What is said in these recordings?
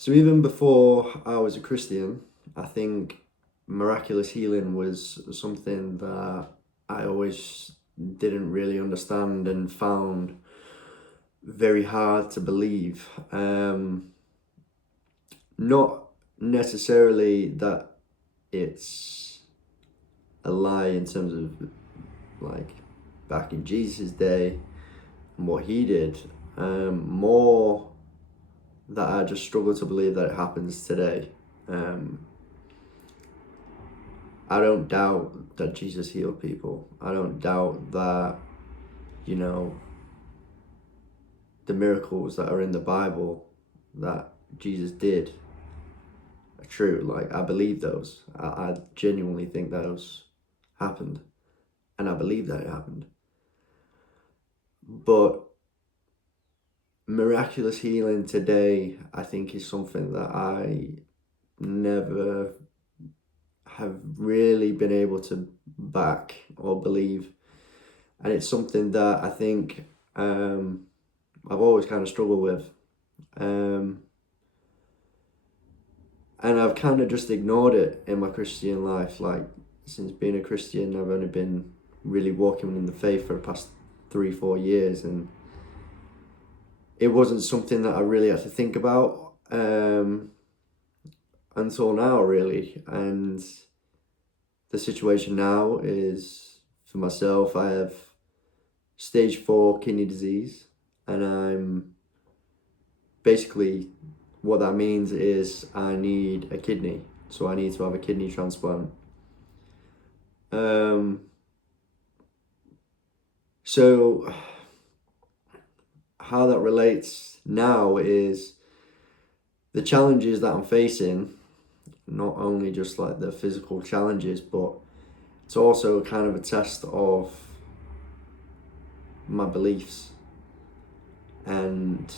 So even before I was a Christian, I think miraculous healing was something that I always didn't really understand and found very hard to believe. Not necessarily that it's a lie in terms of like back in Jesus' day and what he did. More that I just struggle to believe that it happens today. Um, I don't doubt that Jesus healed people. I don't doubt that, you know, the miracles that are in the Bible that Jesus did are true. Like, I believe those. I genuinely think those happened. And I believe that it happened. But miraculous healing today, I think, is something that I never have really been able to back or believe. And it's something that I think I've always kind of struggled with. Um, and I've kind of just ignored it in my Christian life. Like, since being a Christian, I've only been really walking in the faith for the past 3-4 years, and it wasn't something that I really had to think about until now, really. And the situation now is, for myself, I have stage 4 kidney disease, and I'm basically, what that means is I need a kidney, so I need to have a kidney transplant. So how that relates now is the challenges that I'm facing, not only just like the physical challenges, but it's also kind of a test of my beliefs. And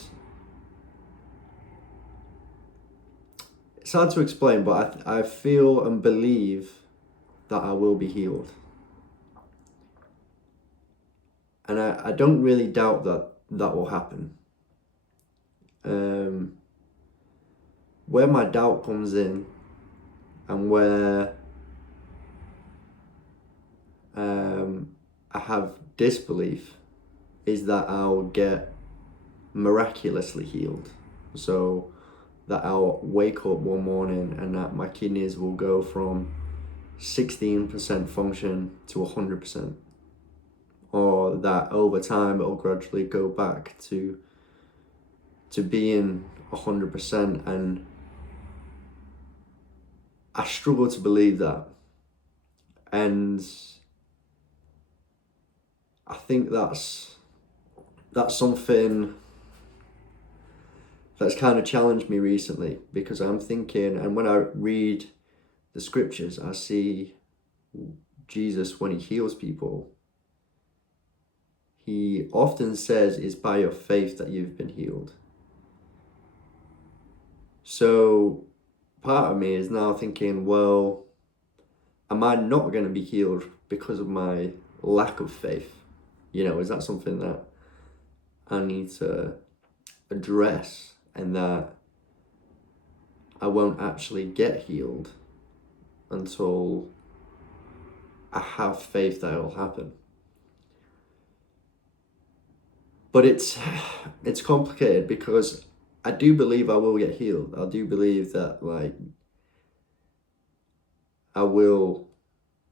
it's hard to explain, but I feel and believe that I will be healed. And I don't really doubt that that will happen. Where my doubt comes in, and where I have disbelief, is that I'll get miraculously healed. So that I'll wake up one morning and that my kidneys will go from 16% function to 100%. Or that over time it'll gradually go back to being 100%. And I struggle to believe that. And I think that's something that's kind of challenged me recently, because I'm thinking, and when I read the scriptures, I see Jesus, when he heals people, he often says it's by your faith that you've been healed. So part of me is now thinking, well, am I not going to be healed because of my lack of faith? You know, is that something that I need to address, and that I won't actually get healed until I have faith that it'll happen? But it's complicated, because I do believe I will get healed. I do believe that, like, I will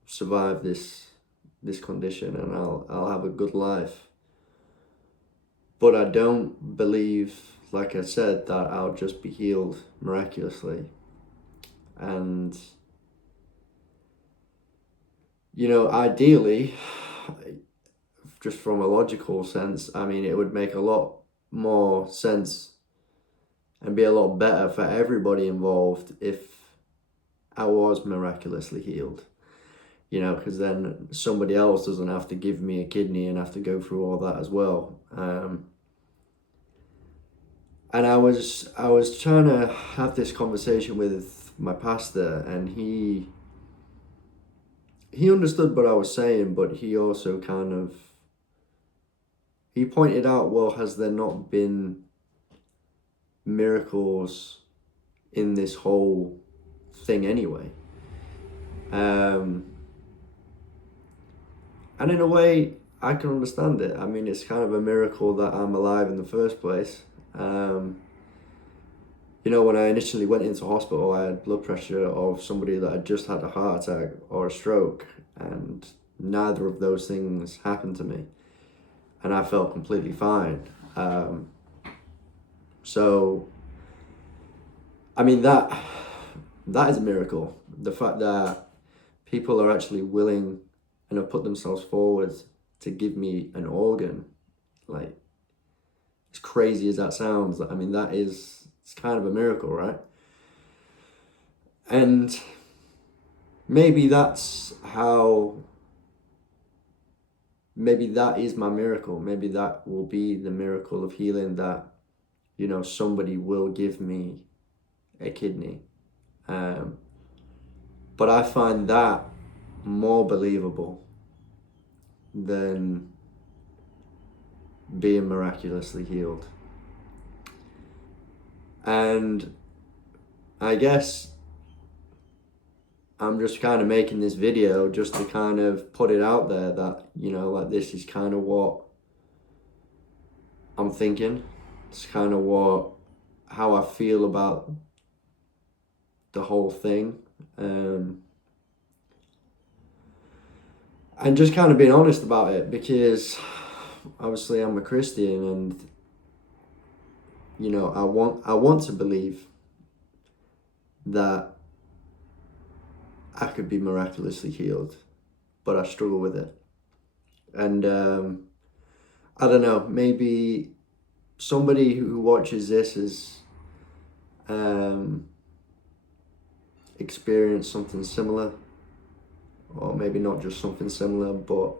survive this condition, and I'll have a good life. But I don't believe, like I said, that I'll just be healed miraculously. And, you know, ideally, just from a logical sense, I mean, it would make a lot more sense and be a lot better for everybody involved if I was miraculously healed. You know, because then somebody else doesn't have to give me a kidney and have to go through all that as well. And I was trying to have this conversation with my pastor, and he understood what I was saying, but he also kind of, he pointed out, well, has there not been miracles in this whole thing anyway. And in a way, I can understand it. I mean, it's kind of a miracle that I'm alive in the first place. When I initially went into hospital, I had blood pressure of somebody that had just had a heart attack or a stroke, and neither of those things happened to me, and I felt completely fine. So, I mean, that is a miracle. The fact that people are actually willing and have put themselves forward to give me an organ, like, as crazy as that sounds, I mean, it's kind of a miracle, right? And maybe that is my miracle. Maybe that will be the miracle of healing, that, somebody will give me a kidney. But I find that more believable than being miraculously healed. And I guess I'm just kind of making this video just to kind of put it out there that, like, this is kind of what I'm thinking. It's kind of how I feel about the whole thing. And just kind of being honest about it, because obviously I'm a Christian, and I want to believe that I could be miraculously healed, but I struggle with it. And I don't know, maybe somebody who watches this has experienced something similar, or maybe not just something similar, but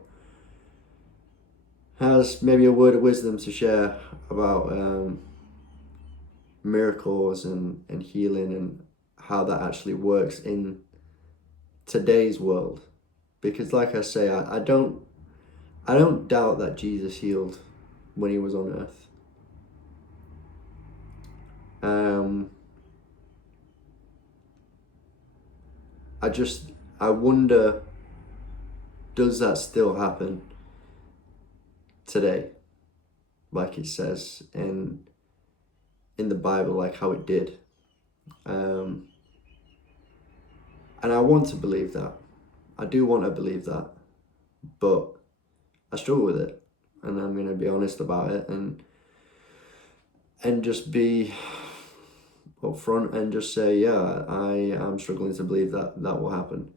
has maybe a word of wisdom to share about miracles and healing, and how that actually works in today's world. Because, like I say, I don't doubt that Jesus healed when he was on earth. I wonder, does that still happen today, like it says in the Bible, like how it did? And I want to believe that. I do want to believe that, but I struggle with it, and I'm going to be honest about it, and just be upfront and just say, yeah, I am struggling to believe that will happen.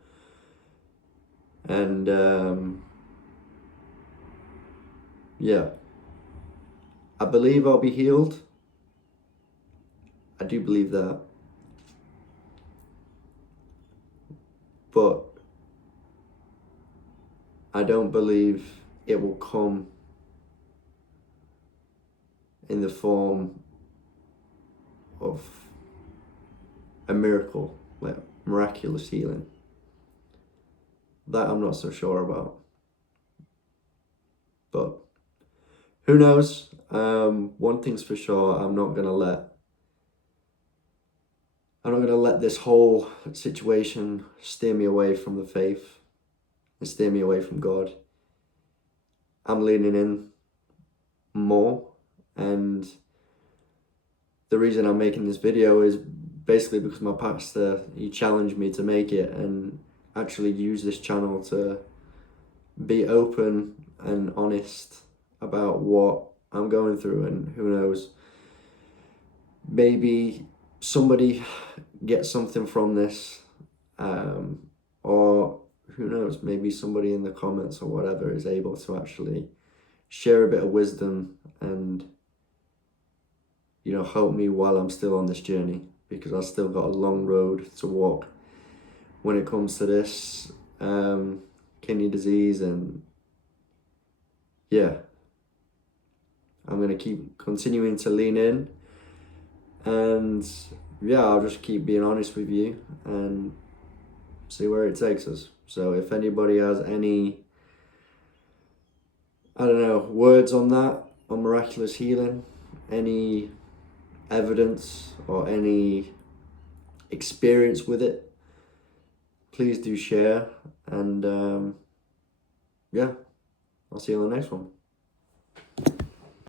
And yeah, I believe I'll be healed. I do believe that. But I don't believe it will come in the form of a miracle, like miraculous healing. That I'm not so sure about. But who knows? One thing's for sure, I'm not gonna let this whole situation steer me away from the faith and steer me away from God. I'm leaning in more, and the reason I'm making this video is basically because my pastor, he challenged me to make it and actually use this channel to be open and honest about what I'm going through. And who knows, maybe somebody gets something from this, or who knows, maybe somebody in the comments or whatever is able to actually share a bit of wisdom and help me while I'm still on this journey, because I've still got a long road to walk when it comes to this kidney disease. And yeah, I'm going to keep continuing to lean in, and yeah, I'll just keep being honest with you and see where it takes us. So if anybody has any, I don't know, words on that, on miraculous healing, any evidence or any experience with it, please do share. And yeah, I'll see you on the next one.